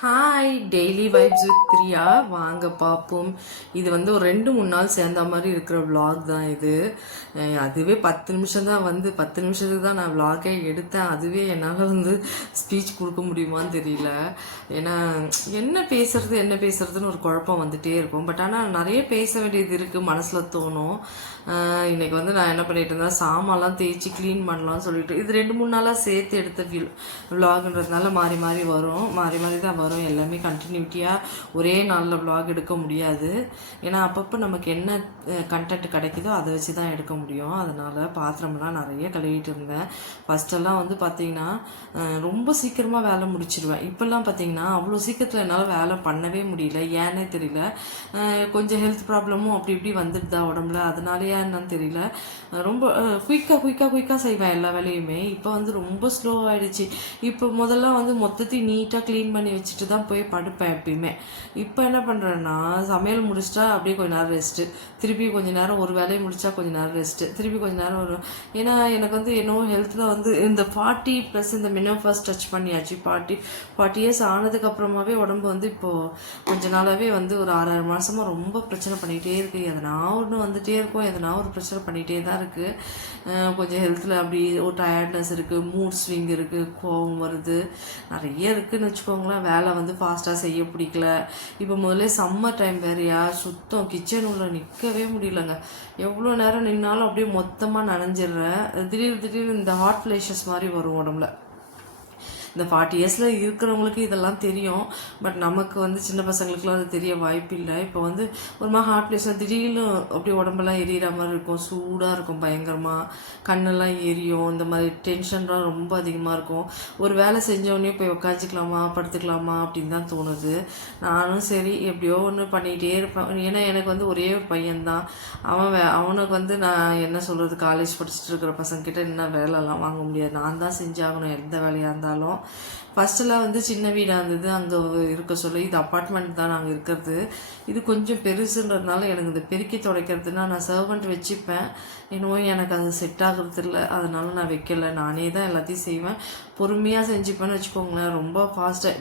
Hi daily vibes with Priya வாங்க பார்ப்போம். இது வந்து ஒரு 2-3 நாள் சேர்ந்த மாதிரி இருக்கிற vlog தான் இது. அதுவே 10 நிமிஷம் தான், 10 நிமிஷத்துக்கு தான் நான் vlog-ஏ எடுத்தேன். அதுவே என்னால் ஸ்பீச் கொடுக்க முடியுமான்னு தெரியல. ஏன்னா என்ன பேசுறதுன்னு ஒரு குழப்பம் வந்துட்டே இருக்கும். பட் ஆனால் நிறைய பேச வேண்டியது இருக்குது, மனசில் தோணும். இன்னைக்கு நான் என்ன பண்ணிட்டு இருந்தேன், சாமான்லாம் தேய்ச்சி க்ளீன் பண்ணலாம்னு சொல்லிட்டு இது 2-3 நாளாக சேர்த்து எடுத்த விலாக்ன்றதுனால மாறி மாறி தான் வரும். எல்லாமே கண்டினியூட்டியாக ஒரே நாளில் விலாக் எடுக்க முடியாது. ஏன்னா அப்பப்போ நமக்கு என்ன கண்டென்ட் கிடைக்குதோ அதை வச்சு தான் எடுக்க முடியும். அதனால் பாத்திரம்லாம் நிறைய கழுவிட்டு இருந்தேன். ஃபஸ்ட்டெல்லாம் பார்த்தீங்கன்னா ரொம்ப சீக்கிரமாக வேலை முடிச்சிடுவேன். இப்போல்லாம் பார்த்தீங்கன்னா அவ்வளோ சீக்கிரத்தில் என்னால் வேலை பண்ணவே முடியல. ஏன்னே தெரியல. கொஞ்சம் ஹெல்த் ப்ராப்ளமும் அப்படி இப்படி வந்துட்டு தான் உடம்புல. அதனாலேயா என்னன்னு தெரியல. ரொம்ப குயிக்காக செய்வேன் எல்லா வேலையுமே. இப்போ ரொம்ப ஸ்லோ ஆகிடுச்சு. இப்போ முதல்ல மொத்தத்தையும் நீட்டாக க்ளீன் பண்ணி வச்சுட்டு தான் போய் படுப்பேன் எப்பயுமே. இப்போ என்ன பண்ணுறேன்னா, சமையல் முடிச்சிட்டா அப்படியே கொஞ்ச நேரம் ரெஸ்ட்டு, திருப்பி கொஞ்ச நேரம் ஒரு வேலையை முடிச்சா கொஞ்ச நேரம் ரெஸ்ட்டு, திருப்பி கொஞ்ச நேரம் வரும். ஏன்னா எனக்கு என்னவோ ஹெல்த்தில் இந்த 40 ப்ளஸ் இந்த மினோபாஸ் டச் பண்ணியாச்சு. 40 இயர்ஸ் ஆனதுக்கப்புறமாவே உடம்பு இப்போது கொஞ்ச நாளாகவே ஒரு 6 மாதமாக ரொம்ப பிரச்சனை பண்ணிகிட்டே இருக்குது. எதனா ஒன்று வந்துகிட்டே இருக்கும், எதனா ஒரு பிரச்சனை பண்ணிகிட்டே தான் இருக்குது. கொஞ்சம் ஹெல்த்தில் அப்படி ஒரு டயர்ட்னஸ் இருக்குது, மூட் ஸ்விங் இருக்குது, கோவம் வருது, நிறைய இருக்குதுன்னு வச்சுக்கோங்களேன். வேலை ஃபாஸ்ட்டாக செய்ய பிடிக்கல. இப்போ முதல்ல சம்மர் டைம் வேறையா, சுத்தம் கிச்சன் உள்ள நிற்கவே முடியலங்க. எவ்வளோ நேரம் நின்னாலும் அப்படியே மொத்தமாக நனைஞ்சிடுறேன். திடீர்னு இந்த ஹாட் ஃப்ளேஷஸ் மாதிரி வரும் உடம்புல. இந்த 40 இயர்ஸில் இருக்கிறவங்களுக்கு இதெல்லாம் தெரியும். பட் நமக்கு சின்ன பசங்களுக்குலாம் அது தெரிய வாய்ப்பு இல்லை. இப்போ ஒரு மாதிரி ஹார்ட் பிளேஸில் திடீர்னு அப்படியே உடம்பெல்லாம் எரியிற மாதிரி இருக்கும், சூடாக இருக்கும், பயங்கரமாக கண்ணெல்லாம் எரியும். இந்த மாதிரி டென்ஷன்லாம் ரொம்ப அதிகமாக இருக்கும். ஒரு வேலை செஞ்சவொடனே போய் உட்காந்துக்கலாமா படுத்துக்கலாமா அப்படின்னு தான் தோணுது. நானும் சரி எப்படியோ ஒன்று பண்ணிகிட்டே இருப்பேன். ஏன்னா எனக்கு ஒரே ஒரு பையன்தான். அவனுக்கு நான் என்ன சொல்கிறது, காலேஜ் படிச்சுட்டு இருக்கிற பசங்கக்கிட்ட என்ன வேலைலாம் வாங்க முடியாது. நான் தான் செஞ்சாகணும் எந்த வேலையாக இருந்தாலும். ஃபஸ்ட்டெல்லாம் சின்ன வீடாக இருந்தது, அங்கே இருக்க சொல்ல. இது அப்பார்ட்மெண்ட் தான் நாங்கள் இருக்கிறது. இது கொஞ்சம் பெருசுன்றதுனால எனக்கு இந்த பெருக்கி துடைக்கிறதுனா நான் சர்வெண்ட் வச்சுப்பேன். என்னவோ எனக்கு அது செட் ஆகுறது இல்லை, அதனால நான் வைக்கலை. நானே தான் எல்லாத்தையும் செய்வேன். பொறுமையாக செஞ்சுப்பேன்னு வச்சுக்கோங்களேன்.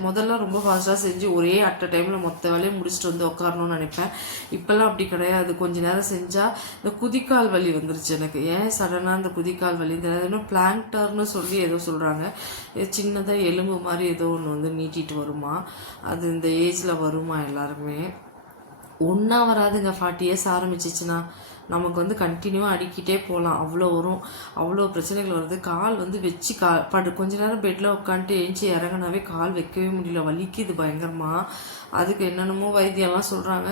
முதல்ல ரொம்ப ஃபாஸ்ட்டாக செஞ்சு ஒரே அட் டைமில் மொத்த வேலையும் முடிச்சுட்டு உட்காரணும்னு நினைப்பேன். இப்போல்லாம் அப்படி கிடையாது. கொஞ்ச நேரம் செஞ்சால் இந்த குதிக்கால் வலி வந்துருச்சு எனக்கு. ஏன் சடனாக இந்த குதிக்கால் வலி இன்னும் பிளாங்டர்னு சொல்லி ஏதோ சொல்கிறாங்க. சின்னதாக எலும்பு மாதிரி ஏதோ ஒன்று நீட்டிட்டு வருமா. அது இந்த ஏஜில் வருமா எல்லாருமே. ஒன்றா வராதுங்க. 40 இயர்ஸ் ஆரம்பிச்சிச்சுன்னா நமக்கு கண்டினியூவாக அடிக்கிட்டே போகலாம். அவ்வளோ வரும், அவ்வளோ பிரச்சனைகள் வருது. கால் வச்சு கொஞ்ச நேரம் பெட்டில் உட்காந்துட்டு எழுந்துச்சி இறங்கினாவே கால் வைக்கவே முடியல, வலிக்குது பயங்கரமாக. அதுக்கு என்னென்னமோ வைத்தியம்லாம் சொல்கிறாங்க.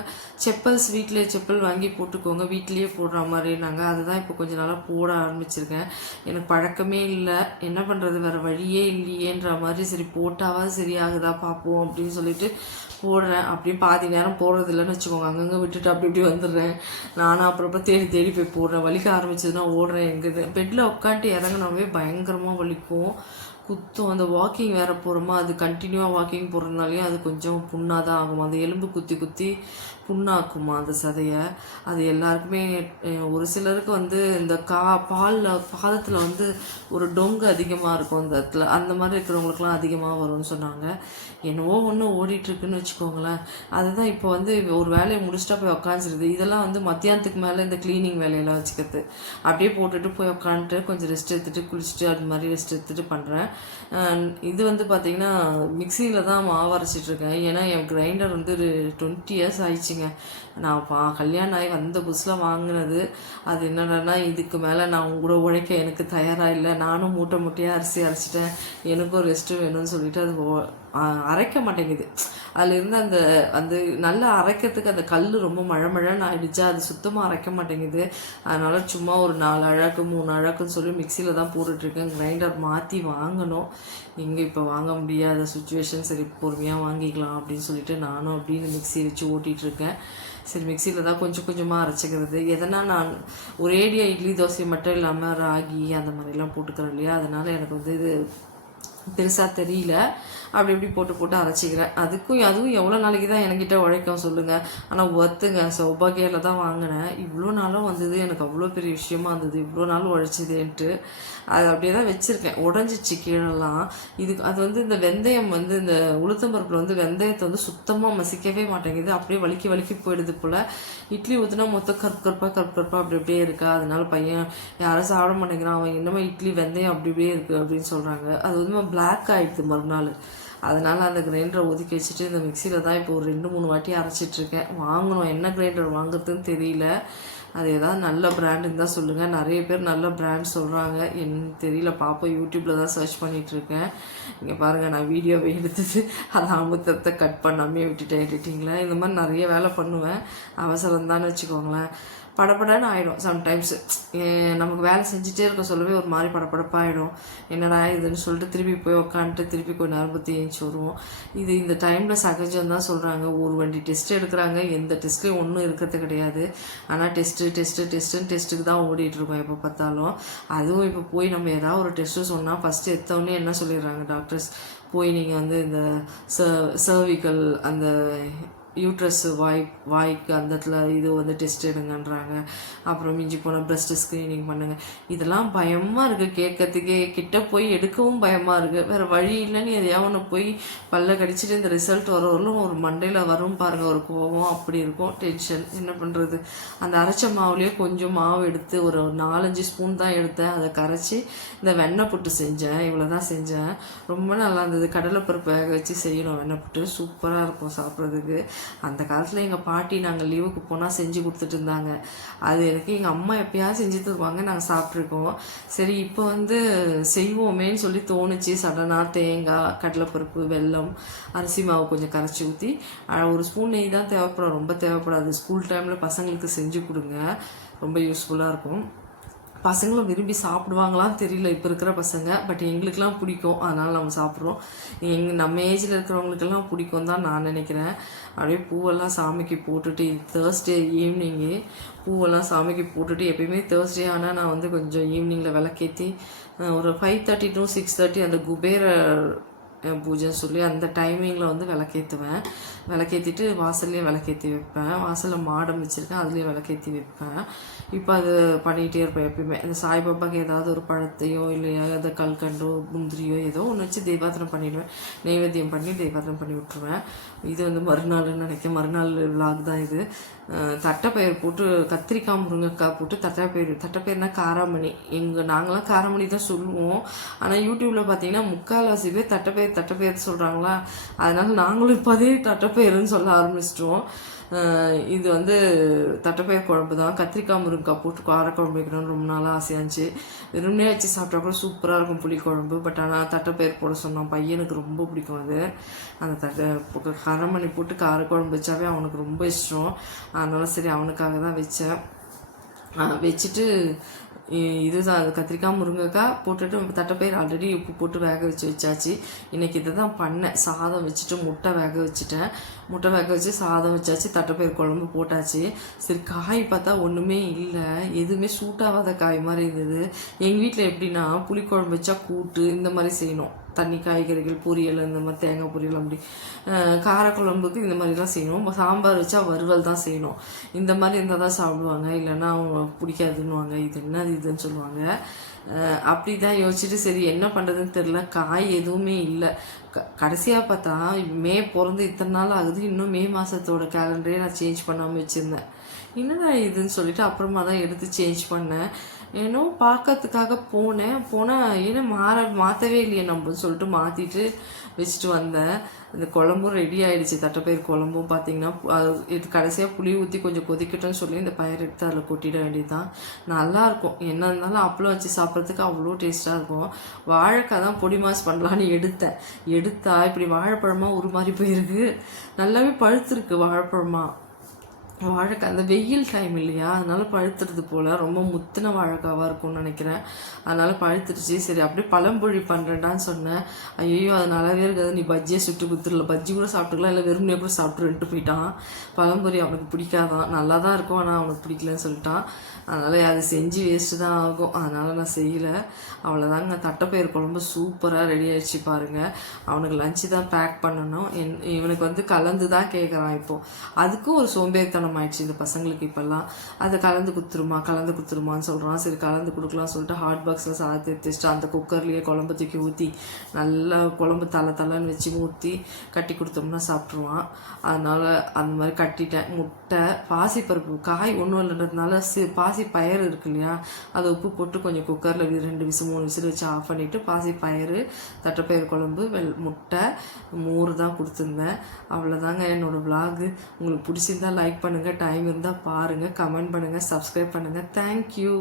வீட்டிலே செப்பல் வாங்கி போட்டுக்கோங்க, வீட்லேயே போடுற மாதிரி. நாங்கள் அதுதான் இப்போ கொஞ்ச நாளாக போட ஆரம்பிச்சிருக்கேன். எனக்கு பழக்கமே இல்லை, என்ன பண்ணுறது, வேறு வழியே இல்லையேன்ற மாதிரி. சரி போட்டாவது சரியாகுதா பார்ப்போம் அப்படின்னு சொல்லிட்டு போடுறேன். அப்படியும் பாதி நேரம் போடுறது இல்லைன்னு வச்சுக்கோங்க. அங்கங்கே விட்டுட்டு அப்படி இப்படி வந்துடுறேன். நானும் அப்புறப்ப தேடி போய் போடுறேன். வலிக்க ஆரம்பிச்சதுன்னா ஓடுறேன். எங்கே பெட்டில் உட்காந்துட்டு இறங்கினாவே பயங்கரமாக வலிக்கும், குத்தும். அந்த வாக்கிங் வேறு போகிறோமா, அது கண்டினியூவாக வாக்கிங் போடுறதுனாலையும் அது கொஞ்சம் புண்ணாக தான் ஆகும். அந்த எலும்பு குத்தி புண்ணாக்குமா அந்த சதையை. அது எல்லாருக்குமே. ஒரு சிலருக்கு இந்த பாதத்தில் ஒரு டொங்கு அதிகமாக இருக்கும் அந்த இடத்துல. அந்த மாதிரி இருக்கிறவங்களுக்குலாம் அதிகமாக வரும்னு சொன்னாங்க. என்னவோ ஒன்று ஓடிட்டுருக்குன்னு வச்சுக்கோங்களேன். அதுதான் இப்போ ஒரு வேலையை முடிச்சுட்டா போய் உட்காந்துருது. இதெல்லாம் மத்தியானத்துக்கு மேலே இந்த க்ளீனிங் வேலையெல்லாம் வச்சுக்கிறது. அப்படியே போட்டுட்டு போய் உட்காந்துட்டு கொஞ்சம் ரெஸ்ட் எடுத்துகிட்டு குளிச்சுட்டு அது மாதிரி ரெஸ்ட் எடுத்துகிட்டு பண்ணுறேன். இது பார்த்திங்கன்னா மிக்சியில் தான் மாவு அரைச்சிட்ருக்கேன். ஏன்னா என் கிரைண்டர் 20 இயர்ஸ் ஆயிடுச்சுங்க. நான் கல்யாணம் ஆகி வந்த புதுசில் வாங்கினது. அது என்னடான்னா, இதுக்கு மேலே நான் கூட உழைக்க எனக்கு தயாராக இல்லை. நானும் மூட்டையாக அரிசி அரைச்சிட்டேன், எனக்கும் ரெஸ்ட்டு வேணும்னு சொல்லிட்டு அது அரைக்க மாட்டேங்குது. அதில் இருந்து அந்த அந்த நல்லா அரைக்கிறதுக்கு அந்த கல் ரொம்ப மழன்னு ஆகிடுச்சா, அது சுத்தமாக அரைக்க மாட்டேங்குது. அதனால் சும்மா ஒரு 4 அழகு 3 அழகுன்னு சொல்லி மிக்சியில் தான் போட்டுட்ருக்கேன். கிரைண்டர் மாற்றி வாங்கணும். இங்கே இப்போ வாங்க முடியாத சுச்சுவேஷன். சரி பொறுமையாக வாங்கிக்கலாம் அப்படின்னு சொல்லிட்டு நானும் அப்படின்னு மிக்சி வச்சு ஓட்டிகிட்ருக்கேன். சரி மிக்சியில் தான் கொஞ்சம் கொஞ்சமாக அரைச்சிக்கிறது. எதனா நான் ஒரேடியாக இட்லி தோசை மட்டும் இல்லாமல் ராகி அந்த மாதிரிலாம் போட்டுக்கிறேன் இல்லையா. அதனால் எனக்கு இது பெருசாக தெரியல. அப்படி இப்படி போட்டு போட்டு அரைச்சிக்கிறேன். அதுவும் எவ்வளோ நாளைக்கு தான் என்கிட்ட உழைக்கும் சொல்லுங்கள். ஆனால் ஒத்துங்க, சௌபாகியாவில் தான் வாங்கினேன். இவ்வளோ நாளும் வந்தது, எனக்கு அவ்வளோ பெரிய விஷயமா இருந்தது, இவ்வளோ நாள் உழைச்சிதுன்ட்டு. அது அப்படியே தான் வச்சுருக்கேன். உடஞ்சிச்சு கீழெல்லாம். அது வந்து இந்த வெந்தயம் வந்து இந்த உளுத்தம்பருப்பில் வந்து வெந்தயத்தை வந்து சுத்தமாக மசிக்கவே மாட்டேங்குது. அப்படியே வலிக்கி வலிக்கி போயிடுது போல். இட்லி ஊற்றினா மொத்தம் கருப்பு அப்படி அப்படியே இருக்கா. அதனால பையன் யாரும் சாப்பிட மாட்டேங்கிறான். அவன் என்னமோ இட்லி வெந்தயம் அப்படி அப்படியே இருக்குது அப்படின்னு சொல்கிறாங்க. அது வந்து பிளாக் ஆகிடுது மறுநாள். அதனால் அந்த கிரைண்டரை ஒதுக்கி வச்சுட்டு இந்த மிக்சியில் தான் இப்போ ஒரு 2-3 வாட்டி அரைச்சிட்ருக்கேன். வாங்கணும், என்ன கிரைண்டர் வாங்குறதுன்னு தெரியல. அது ஏதாவது நல்ல பிராண்டுன்னு தான் சொல்லுங்கள். நிறைய பேர் நல்ல பிராண்ட் சொல்கிறாங்க, என்னன்னு தெரியல. பாப்பா யூடியூப்பில் தான் சர்ச் பண்ணிகிட்ருக்கேன். இங்கே பாருங்கள், நான் வீடியோவை எடுத்துட்டு அதை அமுத்தத்தை கட் பண்ணாமே விட்டுட்டேன் எடிட்டிங்கில். இந்த மாதிரி நிறைய வேலை பண்ணுவேன். அவசரம் தானே வச்சுக்கோங்களேன். படப்படன்னு ஆகிடும் சம்டைம்ஸ். நமக்கு வேலை செஞ்சுட்டே இருக்க சொல்லவே ஒரு மாதிரி படப்படப்பாகிடும். என்னடா இதுன்னு சொல்லிட்டு திருப்பி போய் உக்காந்துட்டு திருப்பி கொஞ்சம் நேரம் பற்றி ஏஞ்சி வருவோம். இந்த டைமில் சகஜம் தான் சொல்கிறாங்க. ஒரு வண்டி டெஸ்ட் எடுக்கிறாங்க, எந்த டெஸ்ட்லேயும் ஒன்றும் இருக்கிறது கிடையாது. ஆனால் டெஸ்ட்டுக்கு தான் ஓடிட்டுருக்கோம் எப்போ பார்த்தாலும். அதுவும் இப்போ போய் நம்ம ஏதாவது ஒரு டெஸ்ட்டு சொன்னால் ஃபஸ்ட்டு எடுத்தவொடனே என்ன சொல்லிடுறாங்க டாக்டர்ஸ், போய் நீங்கள் வந்து இந்த சர்விக்கல் அந்த யூட்ரஸ் வாய்க்கு அந்த இடத்துல இது வந்து டெஸ்ட் எடுங்கன்றாங்க. அப்புறம் மிஞ்சி போனால் பிரஸ்ட் ஸ்க்ரீனிங் பண்ணுங்கள். இதெல்லாம் பயமாக இருக்குது கேட்கறதுக்கே. கிட்ட போய் எடுக்கவும் பயமாக இருக்குது. வேறு வழி இல்லைன்னு எதையாவது ஒன்று போய் பல்ல கடிச்சிட்டு இந்த ரிசல்ட் வரவர்களும் ஒரு மண்டையில் வரும் பாருங்கள், ஒரு கோபம் அப்படி இருக்கும், டென்ஷன். என்ன பண்ணுறது? அந்த அரைச்ச மாவுலேயே கொஞ்சம் மாவு எடுத்து ஒரு 4-5 ஸ்பூன் தான் எடுத்தேன். அதை கரைச்சி இந்த வெண்ணெய் புட்டு செஞ்சேன். இவ்வளோ தான் செஞ்சேன். ரொம்ப நல்லா இருந்தது. கடலைப்பருப்பு வேக வச்சு செய்யணும் வெண்ணெய் புட்டு, சூப்பராக இருக்கும் சாப்பிட்றதுக்கு. அந்த காலத்தில் எங்கள் பாட்டி நாங்கள் லீவுக்கு போனால் செஞ்சு கொடுத்துட்டு இருந்தாங்க. அது எனக்கு எங்கள் அம்மா எப்பயாவது செஞ்சு தருவாங்க, நாங்கள் சாப்பிட்ருக்கோம். சரி இப்போ வந்து செய்வோமேன்னு சொல்லி தோணுச்சு. சடனாக தேங்காய், கடலைப்பருப்பு, வெல்லம், அரிசி மாவு கொஞ்சம் கரைச்சி ஊற்றி ஒரு ஸ்பூன் நெய் தான் தேவைப்படும், ரொம்ப தேவைப்படாது. ஸ்கூல் டைமில் பசங்களுக்கு செஞ்சு கொடுங்க, ரொம்ப யூஸ்ஃபுல்லாக இருக்கும். பசங்களும் விரும்பி சாப்பிடுவாங்களான்னு தெரியல இப்போ இருக்கிற பசங்க. பட் எங்களுக்கெல்லாம் பிடிக்கும், அதனால் நம்ம சாப்பிட்றோம். நம்ம ஏஜில் இருக்கிறவங்களுக்கெல்லாம் பிடிக்கும் தான் நான் நினைக்கிறேன். அப்படியே பூவெல்லாம் சாமிக்கு போட்டுட்டு தேர்ஸ்டே ஈவினிங்கு பூவெல்லாம் சாமிக்கு போட்டுட்டு, எப்பயுமே தேர்ஸ்டே ஆனால் நான் வந்து கொஞ்சம் ஈவினிங்கில் விளக்கேற்றி ஒரு 5:30 to 6:30 அந்த குபேர பூஜைன்னு சொல்லி அந்த டைமிங்கில் வந்து விளக்கேற்றுவேன். விளக்கேற்றிட்டு வாசல்லையே விளக்கேற்றி வைப்பேன். வாசலில் மாடம் வச்சுருக்கேன், அதுலேயே விளக்கேற்றி வைப்பேன். இப்போ அது பண்ணிகிட்டே இருப்பேன் எப்பயுமே. இந்த சாய்பாபாக்கு ஏதாவது ஒரு பழத்தையோ இல்லை ஏதாவது கல்கண்டோ முந்திரியோ ஏதோ ஒன்று வச்சு தெய்வாத்திரம் பண்ணிவிடுவேன். நைவேத்தியம் பண்ணி தெய்வாத்திரம் பண்ணி விட்ருவேன். இது வந்து மறுநாள்னு நினைக்கிறேன், மறுநாள் விலாக் தான் இது. தட்டைப்பயிர் போட்டு கத்திரிக்காய் முருங்கைக்காய் போட்டு தட்டைப்பயிர்னா காராமணி. நாங்களாம் காராமணி தான் சொல்லுவோம். ஆனால் யூடியூப்பில் பார்த்தீங்கன்னா முக்கால்வாசி பேர் தட்டைப்பயிர் சொல்கிறாங்களா, அதனால் நாங்களும் இப்போ அதே தட்டைப்பயிறுன்னு சொல்ல ஆரம்பிச்சிட்டோம். இது வந்து தட்டைப்பயிர் குழம்பு தான். கத்திரிக்காய் முருங்கைக்காய் போட்டு காரக்குழம்பு வைக்கணும்னு ரொம்ப நாளாக ஆசையாச்சு. வெறுமனே வச்சு சாப்பிட்டா கூட சூப்பராக இருக்கும் புளிக்குழம்பு. பட் ஆனால் தட்டைப்பயிர் போட சொன்னோம், பையனுக்கு ரொம்ப பிடிக்கும் அது. அந்த காரமணி போட்டு காரக்குழம்பு வச்சாவே அவனுக்கு ரொம்ப இஷ்டம். அதனால சரி அவனுக்காக தான் வச்சேன். வச்சுட்டு இதுதான் அது கத்திரிக்காய் முருங்கைக்காய் போட்டுட்டு தட்டைப்பயிர் ஆல்ரெடி உப்பு போட்டு வேக வச்சாச்சு. இன்றைக்கி இதை தான் பண்ணேன். சாதம் வச்சுட்டு முட்டை வேக வச்சு சாதம் வச்சாச்சு, தட்டைப்பயிர் குழம்பு போட்டாச்சு. சரி காய் பார்த்தா ஒன்றுமே இல்லை, எதுவுமே சூட்டாகாத காய் மாதிரி இருந்தது. எங்கள் வீட்டில் எப்படின்னா புளிக்குழம்பு வச்சா கூட்டு இந்த மாதிரி செய்யணும், தண்ணி காய்கறிகள் பொரியல் இந்த மாதிரி தேங்காய் பொரியல், அப்படி காரக்குழம்புக்கு இந்த மாதிரிலாம் செய்யணும். சாம்பார் வச்சா வறுவல் தான் செய்யணும். இந்த மாதிரி இருந்தால் தான் சாப்பிடுவாங்க, இல்லைன்னா அவங்க பிடிக்காதுன்னுவாங்க. இது என்னது இதுன்னு சொல்லுவாங்க. அப்படி தான் யோசிச்சுட்டு சரி என்ன பண்ணுறதுன்னு தெரில. காய் எதுவுமே இல்லை. கடைசியாக பார்த்தா மே பிறந்து இத்தனை நாள் ஆகுது, இன்னும் மே மாதத்தோட கேலண்டரே நான் சேஞ்ச் பண்ணாமல் வச்சுருந்தேன். என்னடா இதுன்னு சொல்லிட்டு அப்புறமா தான் எடுத்து சேஞ்ச் பண்ணேன். ஏன்னோ பார்க்கறதுக்காக போனால் ஏன்னா மாற்றவே இல்லையே நம்மன்னு சொல்லிட்டு மாற்றிட்டு வச்சுட்டு வந்தேன். இந்த குழம்பும் ரெடி ஆகிடுச்சு. தட்டைப்பயிர் குழம்பும் பார்த்தீங்கன்னா இது கடைசியாக புளி ஊற்றி கொஞ்சம் கொதிக்கட்டும்னு சொல்லி இந்த பயிர் எடுத்து அதில் கொட்டிட வேண்டியது தான். நல்லாயிருக்கும். என்ன இருந்தாலும் அப்பளம் வச்சு சாப்பிட்றதுக்கு அவ்வளோ டேஸ்ட்டாக இருக்கும். வாழைக்காய் தான் பொடி மாஸ் பண்ணலான்னு எடுத்தா இப்படி வாழைப்பழமாக ஒரு மாதிரி போயிருக்கு. நல்லாவே பழுத்துருக்கு வாழைப்பழமாக. வாழைக்காய் அந்த வெயில் டைம் இல்லையா, அதனால பழுத்துறது போல் ரொம்ப முத்தின வாழைக்காவாக இருக்கும்னு நினைக்கிறேன். அதனால் பழுத்துருச்சு. சரி அப்படியே பழம்பொழி பண்ணுறேன்டான்னு சொன்னேன். ஐயோ அது நல்லாவே இருக்காது, நீ பஜ்ஜியை சுட்டு கொடுத்துடல, பஜ்ஜி கூட சாப்பிட்டுக்கலாம், இல்லை வெறுமனே கூட சாப்பிட்டுருன்ட்டு போயிட்டான். பழம்பொரி அவனுக்கு பிடிக்காதான், நல்லா தான் இருக்கும் ஆனால் அவனுக்கு பிடிக்கலன்னு சொல்லிட்டான். அதனால் அது செஞ்சு வேஸ்ட்டு தான் ஆகும், அதனால் நான் செய்யலை. அவ்வளோதாங்க. தட்டைப்பயிறு குழம்பு சூப்பராக ரெடி ஆகிடுச்சு பாருங்கள். அவனுக்கு லஞ்சு தான் பேக் பண்ணணும். இவனுக்கு வந்து கலந்து தான் கேட்குறான் இப்போது. அதுக்கும் ஒரு சோம்பேறித்தனம் ஆயிடுச்சு இந்த பசங்களுக்கு இப்போல்லாம். அதை கலந்து கொடுத்துருமான்னு சொல்கிறான். சரி கலந்து கொடுக்கலாம்னு சொல்லிட்டு ஹாட் பாக்ஸில் சாதத்தை எடுத்து வச்சுட்டு அந்த குக்கர்லேயே குழம்பு தூக்கி ஊற்றி நல்லா குழம்பு தலைன்னு வச்சு ஊற்றி கட்டி கொடுத்தோம்னா சாப்பிட்ருவான். அதனால் அந்த மாதிரி கட்டிட்டேன். முட்டை, பாசிப்பருப்பு, காய் ஒன்றும் இல்லைன்றதுனால பாசி பயிறு இருக்கு இல்லையா, அதை உப்பு போட்டு கொஞ்சம் குக்கரில் 2 விசில் 3 விசில் வச்சு ஆஃப் பண்ணிவிட்டு பாசி பயிறு, தட்டைப்பயிறு குழம்பு, முட்டை, மோர் தான் கொடுத்துருந்தேன். அவ்வளோதாங்க என்னோடய விலாகு. உங்களுக்கு பிடிச்சிருந்தா லைக் பண்ணுங்கள், டைம் இருந்தால் பாருங்கள், கமெண்ட் பண்ணுங்கள், சப்ஸ்கிரைப் பண்ணுங்கள். தேங்க்யூ.